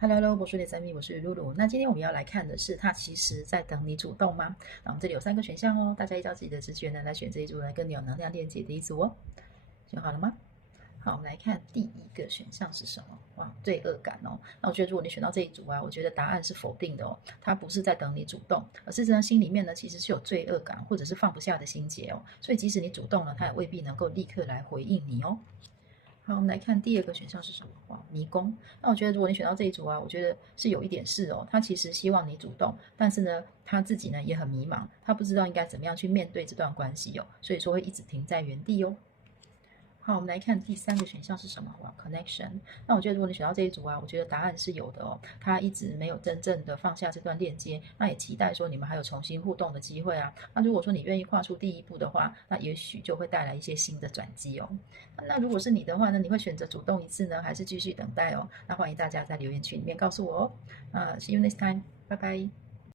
Hello，我是列三米，我是露露。那今天我们要来看的是，他其实在等你主动吗？那我们这里有3个选项哦，大家依照自己的直觉呢来选这一组来跟你有能量链接的一组哦。选好了吗？好，我们来看第一个选项是什么？哇，罪恶感哦。那我觉得如果你选到这一组啊，我觉得答案是否定的哦。他不是在等你主动，而是在心里面呢其实是有罪恶感或者是放不下的心结哦。所以即使你主动了，他也未必能够立刻来回应你哦。好，我们来看第二个选项是什么？哇，迷宫。那我觉得如果你选到这一组啊，我觉得是有一点事哦。他其实希望你主动，但是呢，他自己呢也很迷茫，他不知道应该怎么样去面对这段关系哦，所以说会一直停在原地哦。好，我们来看第三个选项是什么？哇，connection。那我觉得如果你选到这一组啊，我觉得答案是有的哦。他一直没有真正的放下这段链接，那也期待说你们还有重新互动的机会啊。那如果说你愿意跨出第一步的话，那也许就会带来一些新的转机哦。那如果是你的话呢，你会选择主动一次呢，还是继续等待哦？那欢迎大家在留言区里面告诉我哦。See you next time，拜拜。